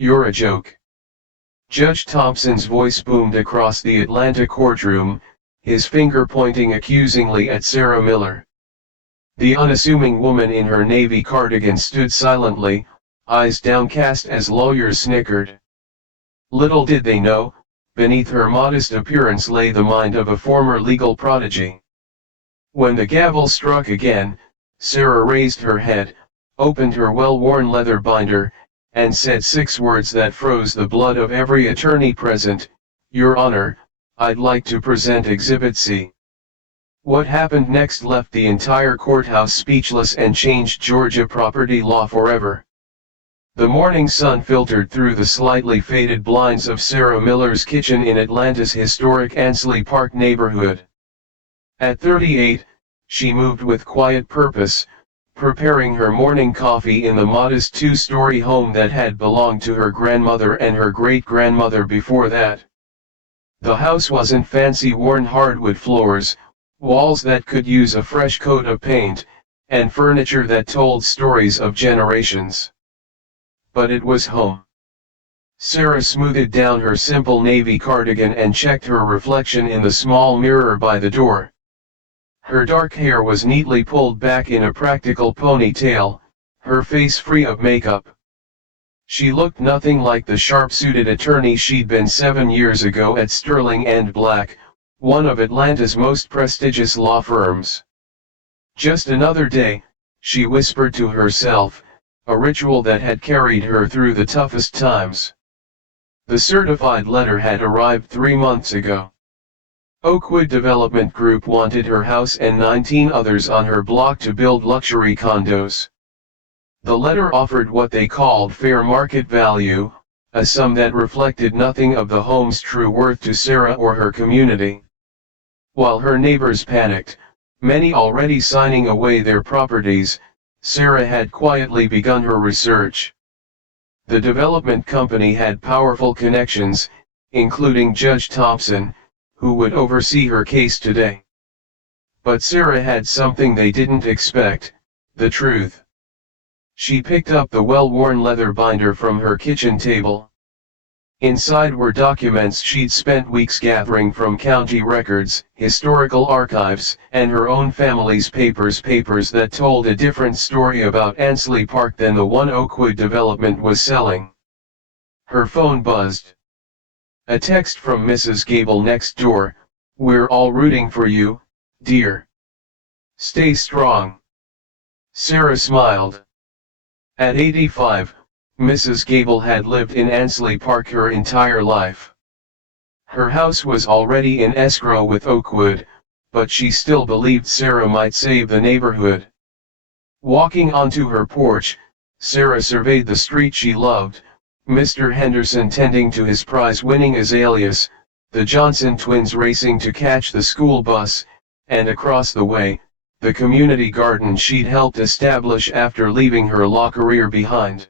You're a joke. Judge Thompson's voice boomed across the Atlanta courtroom, his finger pointing accusingly at Sarah Miller. The unassuming woman in her navy cardigan stood silently, eyes downcast as lawyers snickered. Little did they know, beneath her modest appearance lay the mind of a former legal prodigy. When the gavel struck again, Sarah raised her head, opened her well-worn leather binder, and said 6 words that froze the blood of every attorney present. Your Honor, I'd like to present Exhibit C. What happened next left the entire courthouse speechless and changed Georgia property law forever. The morning sun filtered through the slightly faded blinds of Sarah Miller's kitchen in Atlanta's historic Ansley Park neighborhood. At 38, she moved with quiet purpose, preparing her morning coffee in the modest 2-story home that had belonged to her grandmother and her great-grandmother before that. The house wasn't fancy worn hardwood floors, walls that could use a fresh coat of paint, and furniture that told stories of generations. But it was home. Sarah smoothed down her simple navy cardigan and checked her reflection in the small mirror by the door. Her dark hair was neatly pulled back in a practical ponytail, her face free of makeup. She looked nothing like the sharp-suited attorney she'd been 7 years ago at Sterling and Black, one of Atlanta's most prestigious law firms. Just another day, she whispered to herself, a ritual that had carried her through the toughest times. The certified letter had arrived 3 months ago. Oakwood Development Group wanted her house and 19 others on her block to build luxury condos. The letter offered what they called fair market value, a sum that reflected nothing of the home's true worth to Sarah or her community. While her neighbors panicked, many already signing away their properties, Sarah had quietly begun her research. The development company had powerful connections, including Judge Thompson, who would oversee her case today. But Sarah had something they didn't expect, the truth. She picked up the well-worn leather binder from her kitchen table. Inside were documents she'd spent weeks gathering from county records, historical archives, and her own family's papers that told a different story about Ansley Park than the one Oakwood Development was selling. Her phone buzzed. A text from Mrs. Gable next door, "We're all rooting for you, dear. Stay strong." Sarah smiled. At 85, Mrs. Gable had lived in Ansley Park her entire life. Her house was already in escrow with Oakwood, but she still believed Sarah might save the neighborhood. Walking onto her porch, Sarah surveyed the street she loved, Mr. Henderson tending to his prize-winning azaleas, the Johnson twins racing to catch the school bus, and across the way, the community garden she'd helped establish after leaving her law career behind.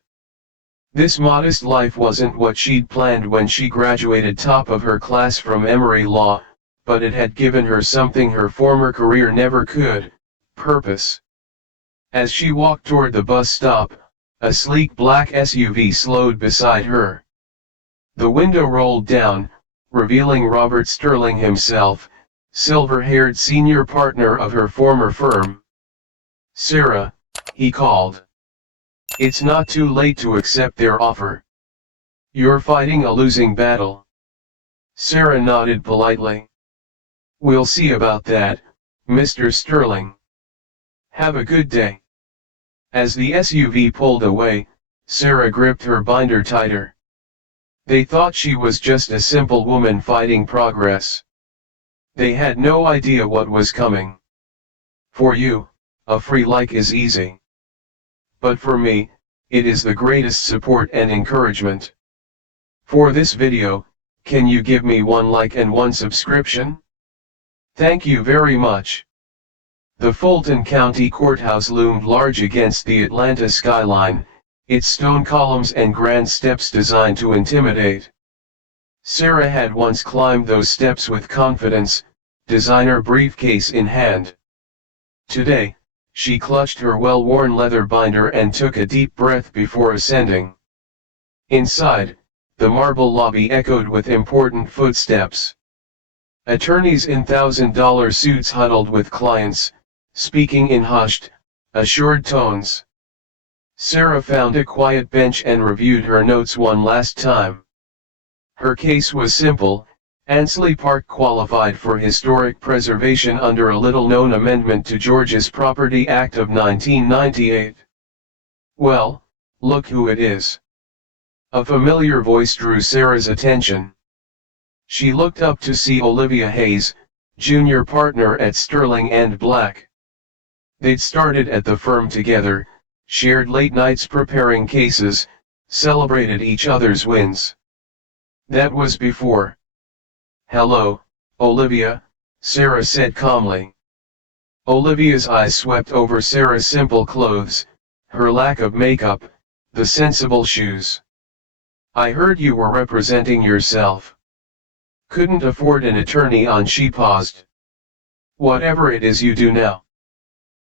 This modest life wasn't what she'd planned when she graduated top of her class from Emory Law, but it had given her something her former career never could: purpose. As she walked toward the bus stop, a sleek black SUV slowed beside her. The window rolled down, revealing Robert Sterling himself, silver-haired senior partner of her former firm. "Sarah," he called. "It's not too late to accept their offer. You're fighting a losing battle." Sarah nodded politely. "We'll see about that, Mr. Sterling. Have a good day." As the SUV pulled away, Sarah gripped her binder tighter. They thought she was just a simple woman fighting progress. They had no idea what was coming. "For you, a free like is easy. But for me, it is the greatest support and encouragement. For this video, can you give me 1 like and 1 subscription? Thank you very much." The Fulton County Courthouse loomed large against the Atlanta skyline, its stone columns and grand steps designed to intimidate. Sarah had once climbed those steps with confidence, designer briefcase in hand. Today, she clutched her well-worn leather binder and took a deep breath before ascending. Inside, the marble lobby echoed with important footsteps. Attorneys in $1,000 suits huddled with clients, speaking in hushed, assured tones. Sarah found a quiet bench and reviewed her notes one last time. Her case was simple. Ansley Park qualified for historic preservation under a little-known amendment to Georgia's Property Act of 1998. Well, look who it is. A familiar voice drew Sarah's attention. She looked up to see Olivia Hayes, junior partner at Sterling and Black. They'd started at the firm together, shared late nights preparing cases, celebrated each other's wins. That was before. "Hello, Olivia," Sarah said calmly. Olivia's eyes swept over Sarah's simple clothes, her lack of makeup, the sensible shoes. "I heard you were representing yourself. Couldn't afford an attorney on." She paused. "Whatever it is you do now."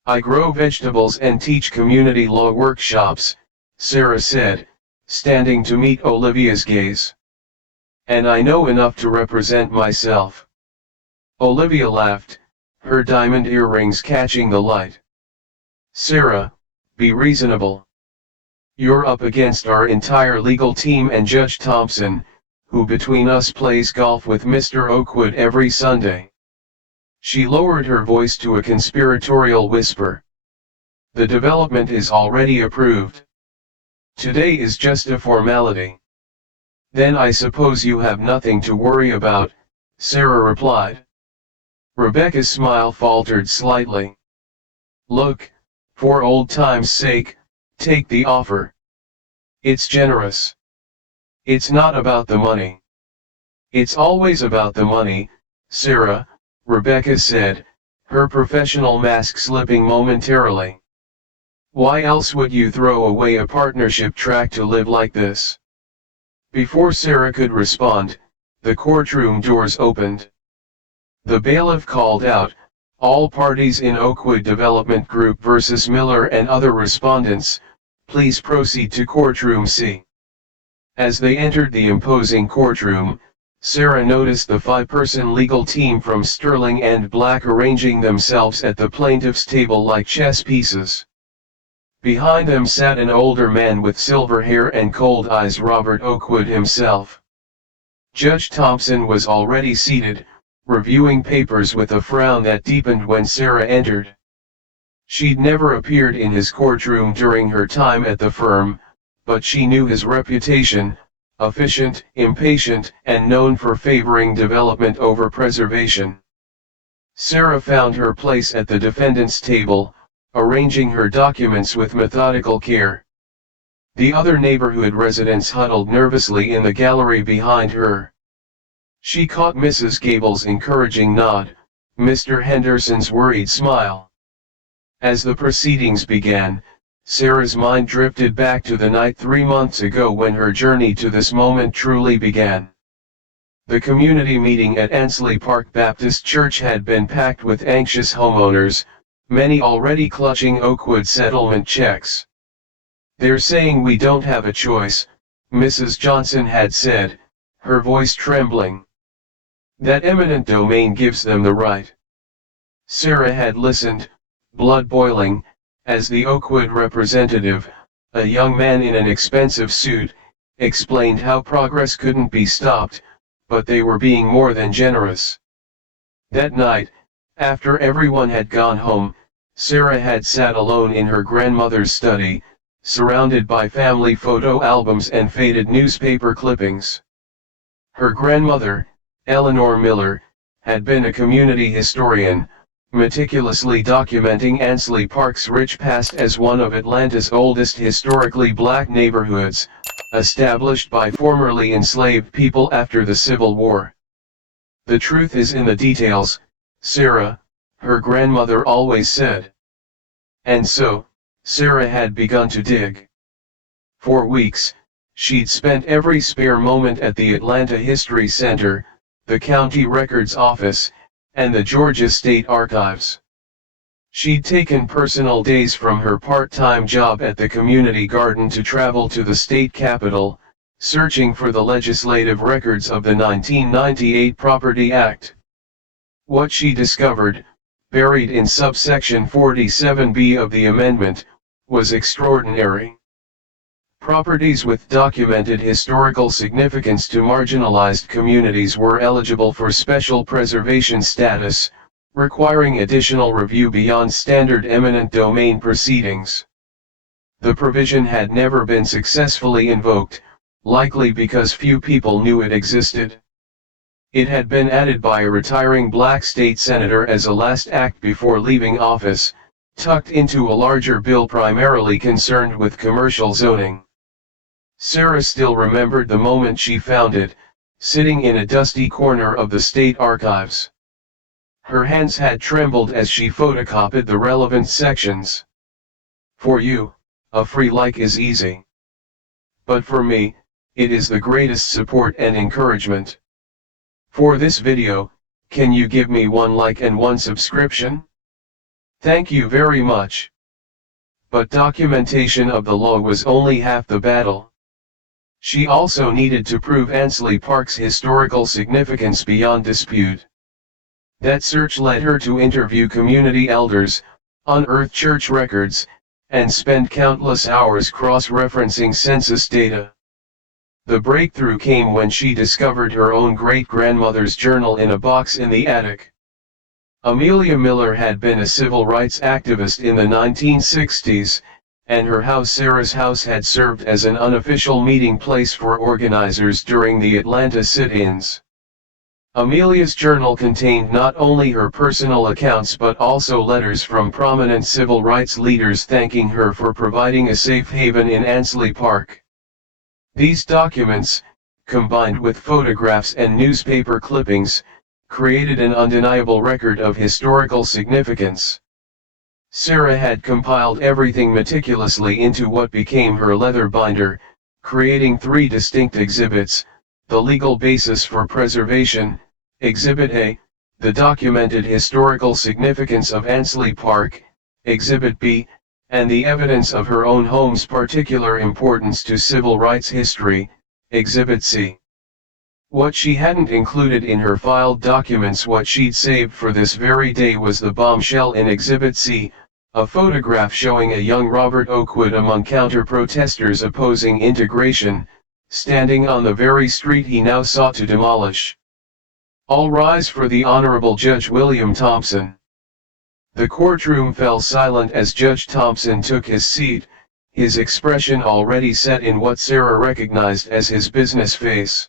"I grow vegetables and teach community law workshops," Sarah said, standing to meet Olivia's gaze. "And I know enough to represent myself." Olivia laughed, her diamond earrings catching the light. "Sarah, be reasonable. You're up against our entire legal team and Judge Thompson, who between us plays golf with Mr. Oakwood every Sunday." She lowered her voice to a conspiratorial whisper. "The development is already approved. Today is just a formality." "Then I suppose you have nothing to worry about," Sarah replied. Rebecca's smile faltered slightly. "Look, for old time's sake, take the offer. It's generous. It's not about the money." "It's always about the money, Sarah," Rebecca said, her professional mask slipping momentarily. "Why else would you throw away a partnership track to live like this?" Before Sarah could respond, the courtroom doors opened. The bailiff called out, "All parties in Oakwood Development Group versus Miller and other respondents, please proceed to courtroom C." As they entered the imposing courtroom, Sarah noticed the 5-person legal team from Sterling and Black arranging themselves at the plaintiff's table like chess pieces. Behind them sat an older man with silver hair and cold eyes, Robert Oakwood himself. Judge Thompson was already seated, reviewing papers with a frown that deepened when Sarah entered. She'd never appeared in his courtroom during her time at the firm, but she knew his reputation: efficient, impatient, and known for favoring development over preservation. Sarah found her place at the defendant's table, arranging her documents with methodical care. The other neighborhood residents huddled nervously in the gallery behind her. She caught Mrs. Gable's encouraging nod, Mr. Henderson's worried smile. As the proceedings began, Sarah's mind drifted back to the night 3 months ago when her journey to this moment truly began. The community meeting at Ansley Park Baptist Church had been packed with anxious homeowners, many already clutching Oakwood settlement checks. "They're saying we don't have a choice," Mrs. Johnson had said, her voice trembling. "That eminent domain gives them the right." Sarah had listened, blood boiling, as the Oakwood representative, a young man in an expensive suit, explained how progress couldn't be stopped, but they were being more than generous. That night, after everyone had gone home, Sarah had sat alone in her grandmother's study, surrounded by family photo albums and faded newspaper clippings. Her grandmother, Eleanor Miller, had been a community historian, meticulously documenting Ansley Park's rich past as one of Atlanta's oldest historically black neighborhoods, established by formerly enslaved people after the Civil War. "The truth is in the details, Sarah," her grandmother always said. And so, Sarah had begun to dig. For weeks, she'd spent every spare moment at the Atlanta History Center, the County Records Office, and the Georgia State Archives. She'd taken personal days from her part-time job at the community garden to travel to the state capitol, searching for the legislative records of the 1998 Property Act. What she discovered, buried in subsection 47B of the amendment, was extraordinary. Properties with documented historical significance to marginalized communities were eligible for special preservation status, requiring additional review beyond standard eminent domain proceedings. The provision had never been successfully invoked, likely because few people knew it existed. It had been added by a retiring black state senator as a last act before leaving office, tucked into a larger bill primarily concerned with commercial zoning. Sarah still remembered the moment she found it, sitting in a dusty corner of the state archives. Her hands had trembled as she photocopied the relevant sections. For you, a free like is easy. But for me, it is the greatest support and encouragement. For this video, can you give me one like and one subscription? Thank you very much. But documentation of the law was only half the battle. She also needed to prove Annesley Park's historical significance beyond dispute. That search led her to interview community elders, unearth church records, and spend countless hours cross-referencing census data. The breakthrough came when she discovered her own great-grandmother's journal in a box in the attic. Amelia Miller had been a civil rights activist in the 1960s, and her house, Sarah's house, had served as an unofficial meeting place for organizers during the Atlanta sit-ins. Amelia's journal contained not only her personal accounts but also letters from prominent civil rights leaders thanking her for providing a safe haven in Annesley Park. These documents, combined with photographs and newspaper clippings, created an undeniable record of historical significance. Sarah had compiled everything meticulously into what became her leather binder, creating 3 distinct exhibits: the legal basis for preservation, Exhibit A, the documented historical significance of Annesley Park, Exhibit B, and the evidence of her own home's particular importance to civil rights history, Exhibit C. What she hadn't included in her filed documents, what she'd saved for this very day, was the bombshell in Exhibit C, a photograph showing a young Robert Oakwood among counter-protesters opposing integration, standing on the very street he now sought to demolish. All rise for the Honorable Judge William Thompson. The courtroom fell silent as Judge Thompson took his seat, his expression already set in what Sarah recognized as his business face.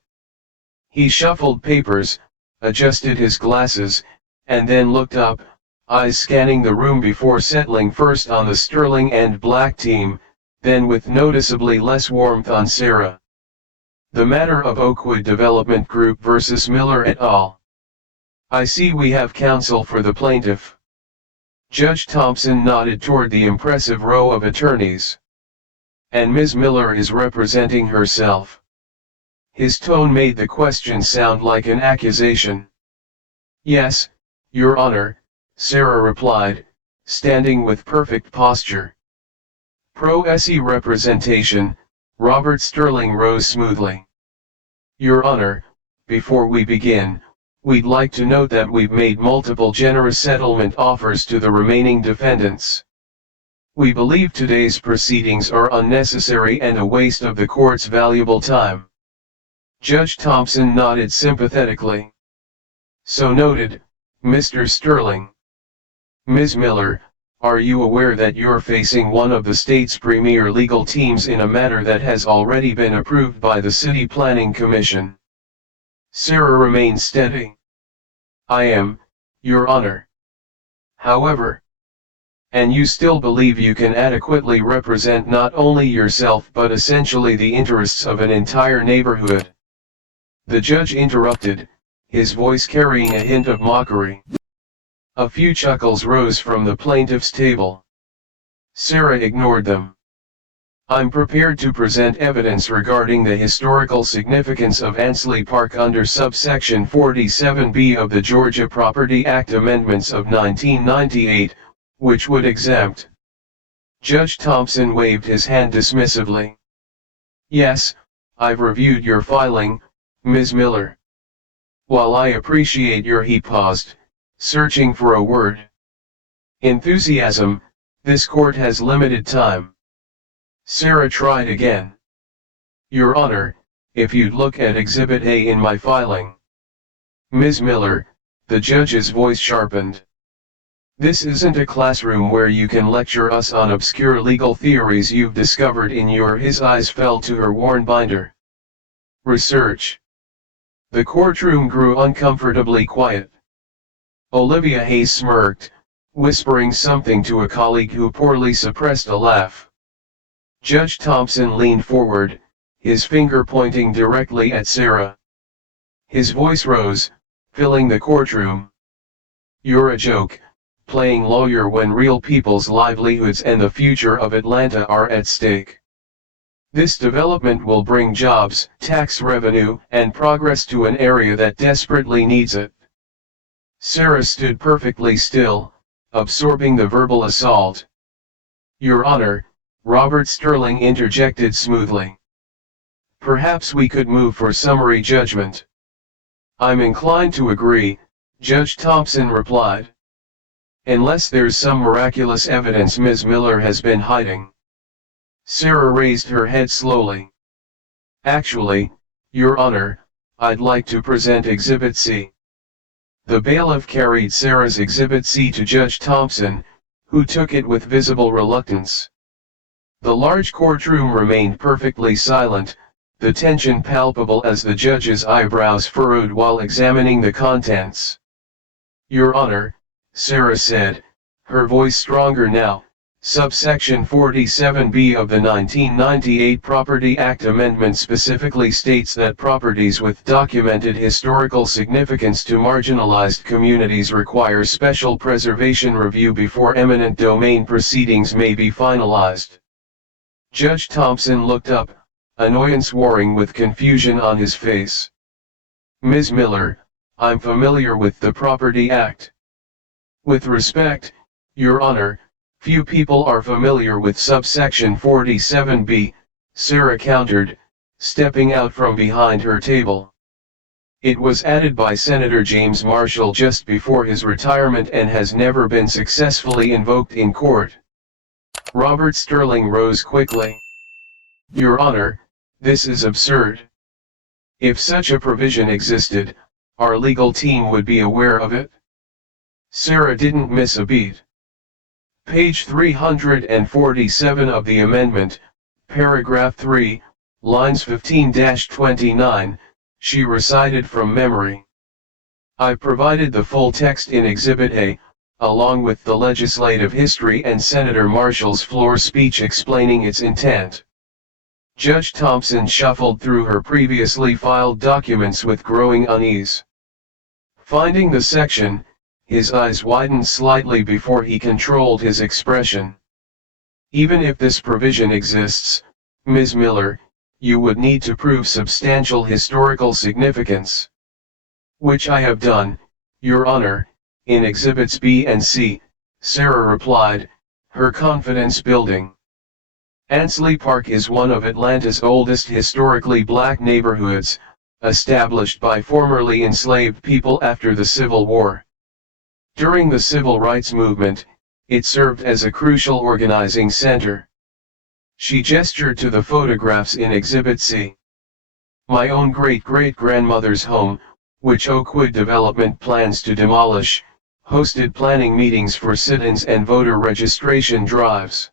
He shuffled papers, adjusted his glasses, and then looked up, eyes scanning the room before settling first on the Sterling and Black team, then with noticeably less warmth on Sarah. The matter of Oakwood Development Group versus Miller et al. I see we have counsel for the plaintiff. Judge Thompson nodded toward the impressive row of attorneys. And Ms. Miller is representing herself. His tone made the question sound like an accusation. Yes, Your Honor, Sarah replied, standing with perfect posture. Pro se representation, Robert Sterling rose smoothly. Your Honor, before we begin, we'd like to note that we've made multiple generous settlement offers to the remaining defendants. We believe today's proceedings are unnecessary and a waste of the court's valuable time. Judge Thompson nodded sympathetically. So noted, Mr. Sterling. Ms. Miller, are you aware that you're facing one of the state's premier legal teams in a matter that has already been approved by the City Planning Commission? Sarah remained steady. I am, Your Honor. However, and you still believe you can adequately represent not only yourself but essentially the interests of an entire neighborhood? The judge interrupted, his voice carrying a hint of mockery. A few chuckles rose from the plaintiff's table. Sarah ignored them. I'm prepared to present evidence regarding the historical significance of Annesley Park under subsection 47B of the Georgia Property Act Amendments of 1998, which would exempt. Judge Thompson waved his hand dismissively. Yes, I've reviewed your filing, Ms. Miller. While I appreciate your he paused, searching for a word. Enthusiasm, this court has limited time. Sarah tried again. Your Honor, if you'd look at Exhibit A in my filing. Ms. Miller, the judge's voice sharpened. This isn't a classroom where you can lecture us on obscure legal theories you've discovered in your— His eyes fell to her worn binder. Research. The courtroom grew uncomfortably quiet. Olivia Hayes smirked, whispering something to a colleague who poorly suppressed a laugh. Judge Thompson leaned forward, his finger pointing directly at Sarah. His voice rose, filling the courtroom. You're a joke, playing lawyer when real people's livelihoods and the future of Atlanta are at stake. This development will bring jobs, tax revenue, and progress to an area that desperately needs it. Sarah stood perfectly still, absorbing the verbal assault. Your Honor, Robert Sterling interjected smoothly. Perhaps we could move for summary judgment. I'm inclined to agree, Judge Thompson replied. Unless there's some miraculous evidence Ms. Miller has been hiding. Sarah raised her head slowly. Actually, Your Honor, I'd like to present Exhibit C. The bailiff carried Sarah's Exhibit C to Judge Thompson, who took it with visible reluctance. The large courtroom remained perfectly silent, the tension palpable as the judge's eyebrows furrowed while examining the contents. Your Honor, Sarah said, her voice stronger now, subsection 47B of the 1998 Property Act amendment specifically states that properties with documented historical significance to marginalized communities require special preservation review before eminent domain proceedings may be finalized. Judge Thompson looked up, annoyance warring with confusion on his face. Ms. Miller, I'm familiar with the Property Act. With respect, Your Honor, few people are familiar with subsection 47B, Sarah countered, stepping out from behind her table. It was added by Senator James Marshall just before his retirement and has never been successfully invoked in court. Robert Sterling rose quickly. Your Honor, this is absurd. If such a provision existed, our legal team would be aware of it. Sarah didn't miss a beat. Page 347 of the amendment, paragraph 3, lines 15-29, she recited from memory. I provided the full text in Exhibit A, along with the legislative history and Senator Marshall's floor speech explaining its intent. Judge Thompson shuffled through her previously filed documents with growing unease. Finding the section, his eyes widened slightly before he controlled his expression. Even if this provision exists, Ms. Miller, you would need to prove substantial historical significance. Which I have done, Your Honor, in Exhibits B and C, Sarah replied, her confidence building. Ansley Park is one of Atlanta's oldest historically black neighborhoods, established by formerly enslaved people after the Civil War. During the Civil Rights Movement, it served as a crucial organizing center. She gestured to the photographs in Exhibit C. My own great-great-grandmother's home, which Oakwood Development plans to demolish, hosted planning meetings for sit-ins and voter registration drives.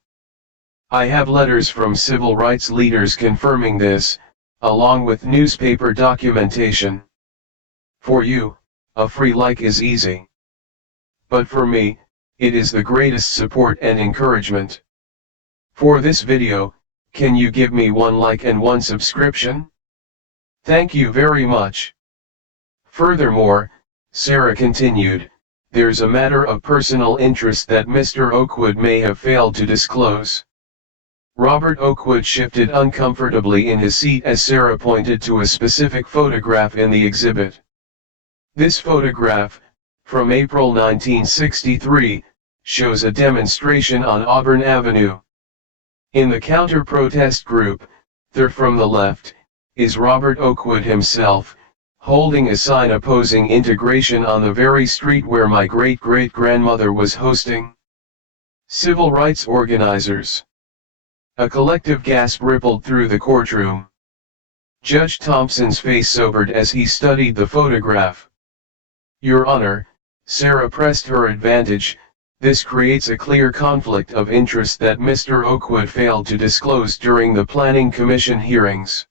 I have letters from civil rights leaders confirming this, along with newspaper documentation. For you, a free like is easy. But for me, it is the greatest support and encouragement. For this video, can you give me 1 like and 1 subscription? Thank you very much. Furthermore, Sarah continued, there's a matter of personal interest that Mr. Oakwood may have failed to disclose. Robert Oakwood shifted uncomfortably in his seat as Sarah pointed to a specific photograph in the exhibit. This photograph, from April 1963, shows a demonstration on Auburn Avenue. In the counter-protest group, third from the left, is Robert Oakwood himself, holding a sign opposing integration on the very street where my great-great-grandmother was hosting. Civil rights organizers. A collective gasp rippled through the courtroom. Judge Thompson's face sobered as he studied the photograph. Your Honor, Sarah pressed her advantage, this creates a clear conflict of interest that Mr. Oakwood failed to disclose during the Planning Commission hearings.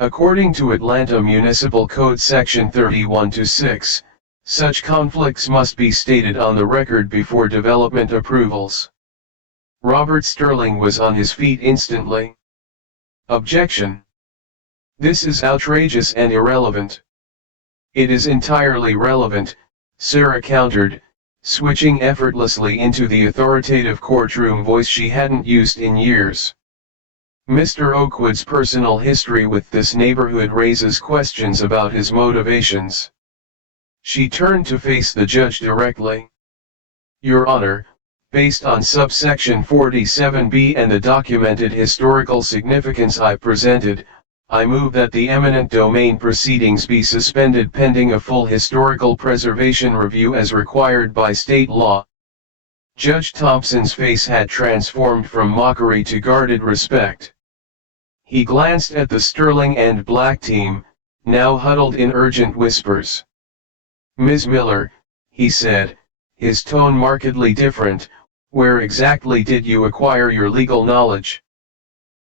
According to Atlanta Municipal Code Section 31-6, such conflicts must be stated on the record before development approvals. Robert Sterling was on his feet instantly. Objection. This is outrageous and irrelevant. It is entirely relevant, Sarah countered, switching effortlessly into the authoritative courtroom voice she hadn't used in years. Mr. Oakwood's personal history with this neighborhood raises questions about his motivations. She turned to face the judge directly. Your Honor, based on subsection 47B and the documented historical significance I presented, I move that the eminent domain proceedings be suspended pending a full historical preservation review as required by state law. Judge Thompson's face had transformed from mockery to guarded respect. He glanced at the Sterling and Black team, now huddled in urgent whispers. Ms. Miller, he said, his tone markedly different, where exactly did you acquire your legal knowledge?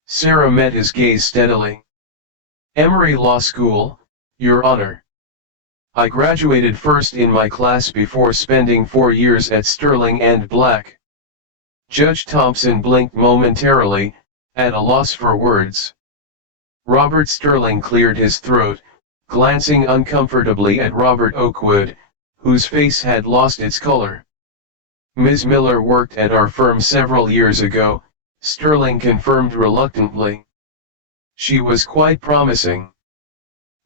Sarah met his gaze steadily. Emory Law School, Your Honor. I graduated first in my class before spending 4 years at Sterling and Black. Judge Thompson blinked momentarily, at a loss for words. Robert Sterling cleared his throat, glancing uncomfortably at Robert Oakwood, whose face had lost its color. Ms. Miller worked at our firm several years ago, Sterling confirmed reluctantly. She was quite promising.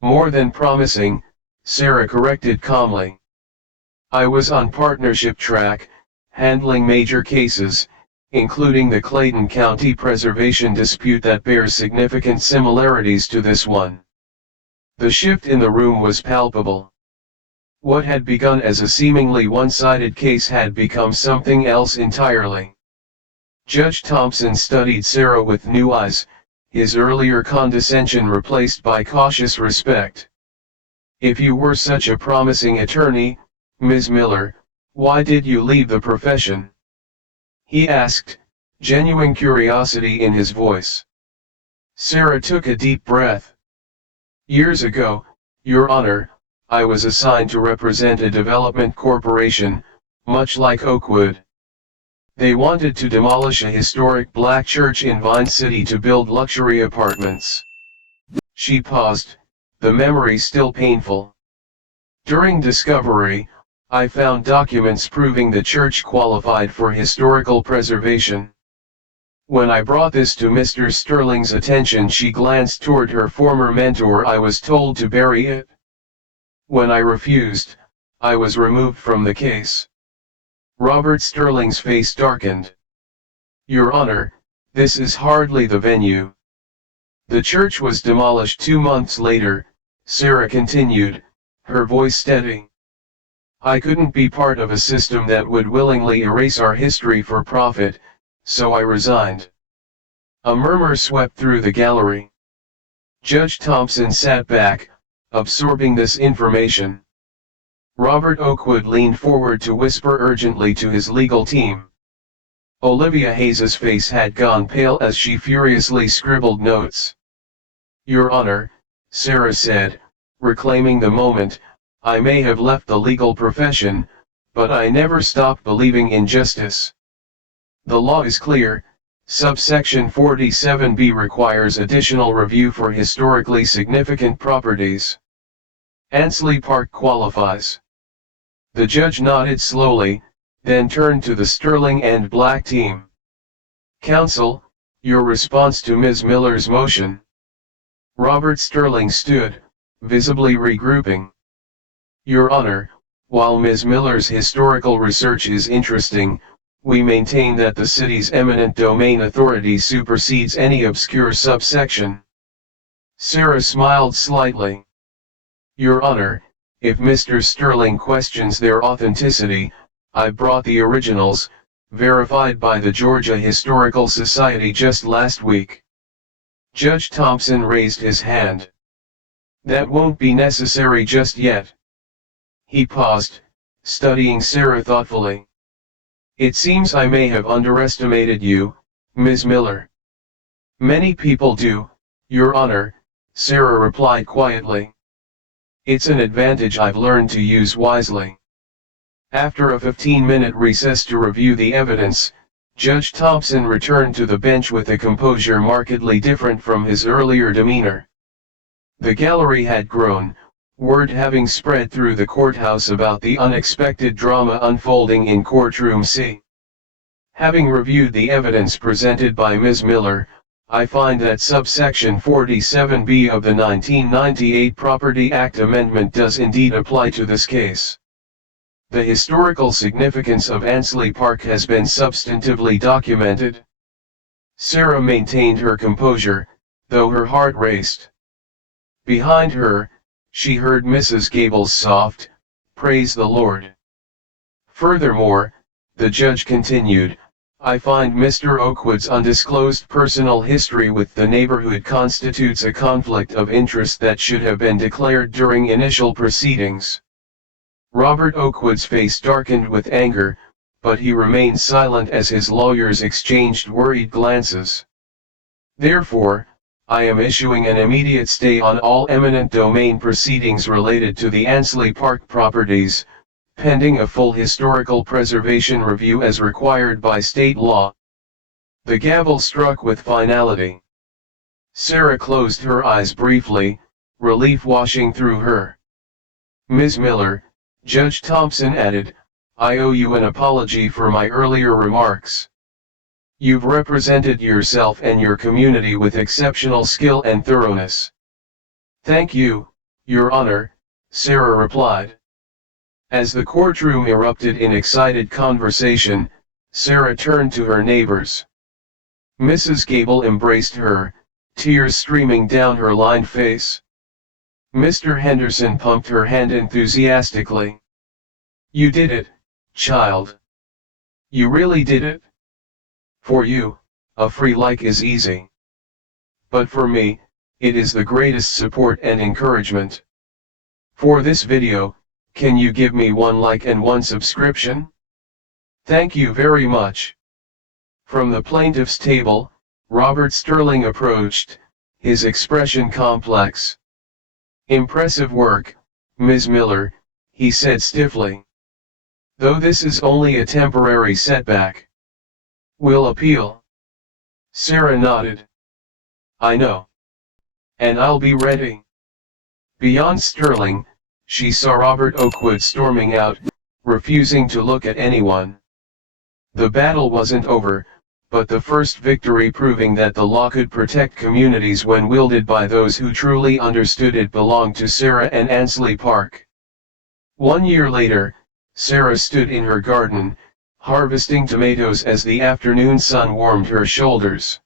More than promising, Sarah corrected calmly. I was on partnership track, handling major cases, including the Clayton County preservation dispute that bears significant similarities to this one. The shift in the room was palpable. What had begun as a seemingly one-sided case had become something else entirely. Judge Thompson studied Sarah with new eyes, his earlier condescension replaced by cautious respect. If you were such a promising attorney, Ms. Miller, why did you leave the profession? He asked, genuine curiosity in his voice. Sarah took a deep breath. Years ago, Your Honor, I was assigned to represent a development corporation, much like Oakwood. They wanted to demolish a historic black church in Vine City to build luxury apartments. She paused, the memory still painful. During discovery, I found documents proving the church qualified for historical preservation. When I brought this to Mr. Sterling's attention, she glanced toward her former mentor. I was told to bury it. When I refused, I was removed from the case. Robert Sterling's face darkened. Your Honor, this is hardly the venue. The church was demolished 2 months later, Sarah continued, her voice steady. I couldn't be part of a system that would willingly erase our history for profit, so I resigned. A murmur swept through the gallery. Judge Thompson sat back, absorbing this information. Robert Oakwood leaned forward to whisper urgently to his legal team. Olivia Hayes's face had gone pale as she furiously scribbled notes. Your Honor, Sarah said, reclaiming the moment, I may have left the legal profession, but I never stopped believing in justice. The law is clear, subsection 47B requires additional review for historically significant properties. Ansley Park qualifies. The judge nodded slowly, then turned to the Sterling and Black team. Counsel, your response to Ms. Miller's motion. Robert Sterling stood, visibly regrouping. Your Honor, while Ms. Miller's historical research is interesting, we maintain that the city's eminent domain authority supersedes any obscure subsection. Sarah smiled slightly. Your Honor, if Mr. Sterling questions their authenticity, I brought the originals, verified by the Georgia Historical Society just last week. Judge Thompson raised his hand. That won't be necessary just yet. He paused, studying Sarah thoughtfully. It seems I may have underestimated you, Ms. Miller. Many people do, Your Honor, Sarah replied quietly. It's an advantage I've learned to use wisely. After a 15-minute recess to review the evidence, Judge Thompson returned to the bench with a composure markedly different from his earlier demeanor. The gallery had grown, word having spread through the courthouse about the unexpected drama unfolding in courtroom C. Having reviewed the evidence presented by Ms. Miller, I find that subsection 47B of the 1998 Property Act Amendment does indeed apply to this case. The historical significance of Ansley Park has been substantively documented. Sarah maintained her composure, though her heart raced. Behind her, she heard Mrs. Gable's soft, "Praise the Lord." Furthermore, the judge continued, I find Mr. Oakwood's undisclosed personal history with the neighborhood constitutes a conflict of interest that should have been declared during initial proceedings. Robert Oakwood's face darkened with anger, but he remained silent as his lawyers exchanged worried glances. Therefore, I am issuing an immediate stay on all eminent domain proceedings related to the Ansley Park properties, pending a full historical preservation review as required by state law. The gavel struck with finality. Sarah closed her eyes briefly, relief washing through her. Ms. Miller, Judge Thompson added, I owe you an apology for my earlier remarks. You've represented yourself and your community with exceptional skill and thoroughness. Thank you, Your Honor, Sarah replied. As the courtroom erupted in excited conversation, Sarah turned to her neighbors. Mrs. Gable embraced her, tears streaming down her lined face. Mr. Henderson pumped her hand enthusiastically. You did it, child. You really did it. For you, a free like is easy. But for me, it is the greatest support and encouragement. For this video, can you give me one like and one subscription? Thank you very much. From the plaintiff's table, Robert Sterling approached, his expression complex. Impressive work, Ms. Miller, he said stiffly. Though this is only a temporary setback. We'll appeal. Sarah nodded. I know. And I'll be ready. Beyond Sterling, she saw Robert Oakwood storming out, refusing to look at anyone. The battle wasn't over, but the first victory proving that the law could protect communities when wielded by those who truly understood it belonged to Sarah and Ansley Park. 1 year later, Sarah stood in her garden, harvesting tomatoes as the afternoon sun warmed her shoulders.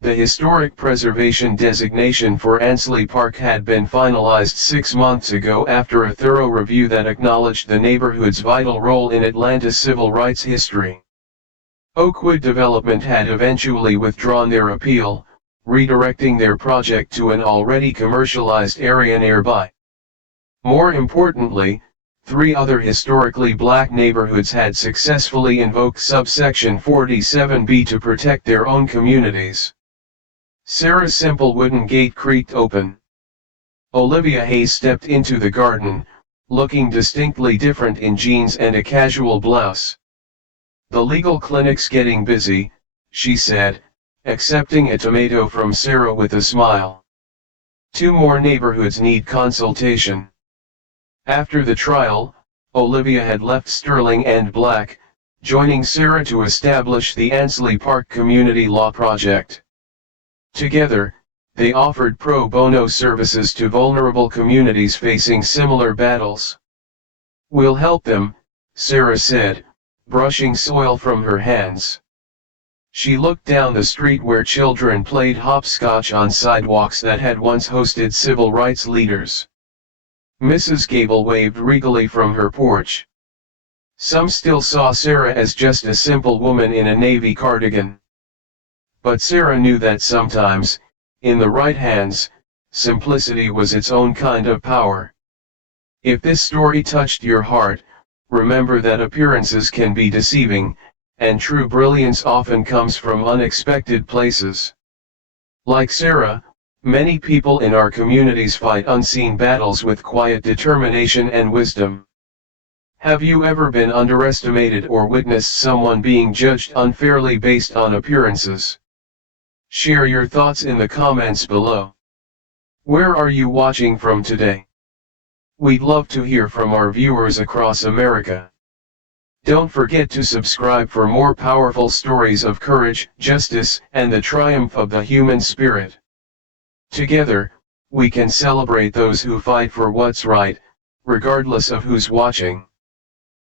The historic preservation designation for Ansley Park had been finalized 6 months ago after a thorough review that acknowledged the neighborhood's vital role in Atlanta's civil rights history. Oakwood Development had eventually withdrawn their appeal, redirecting their project to an already commercialized area nearby. More importantly, 3 other historically black neighborhoods had successfully invoked subsection 47B to protect their own communities. Sarah's simple wooden gate creaked open. Olivia Hayes stepped into the garden, looking distinctly different in jeans and a casual blouse. The legal clinic's getting busy, she said, accepting a tomato from Sarah with a smile. 2 more neighborhoods need consultation. After the trial, Olivia had left Sterling and Black, joining Sarah to establish the Ansley Park Community Law Project. Together, they offered pro bono services to vulnerable communities facing similar battles. We'll help them, Sarah said, brushing soil from her hands. She looked down the street where children played hopscotch on sidewalks that had once hosted civil rights leaders. Mrs. Gable waved regally from her porch. Some still saw Sarah as just a simple woman in a navy cardigan. But Sarah knew that sometimes, in the right hands, simplicity was its own kind of power. If this story touched your heart, remember that appearances can be deceiving, and true brilliance often comes from unexpected places. Like Sarah, many people in our communities fight unseen battles with quiet determination and wisdom. Have you ever been underestimated or witnessed someone being judged unfairly based on appearances? Share your thoughts in the comments below. Where are you watching from today? We'd love to hear from our viewers across America. Don't forget to subscribe for more powerful stories of courage, justice, and the triumph of the human spirit. Together, we can celebrate those who fight for what's right, regardless of who's watching.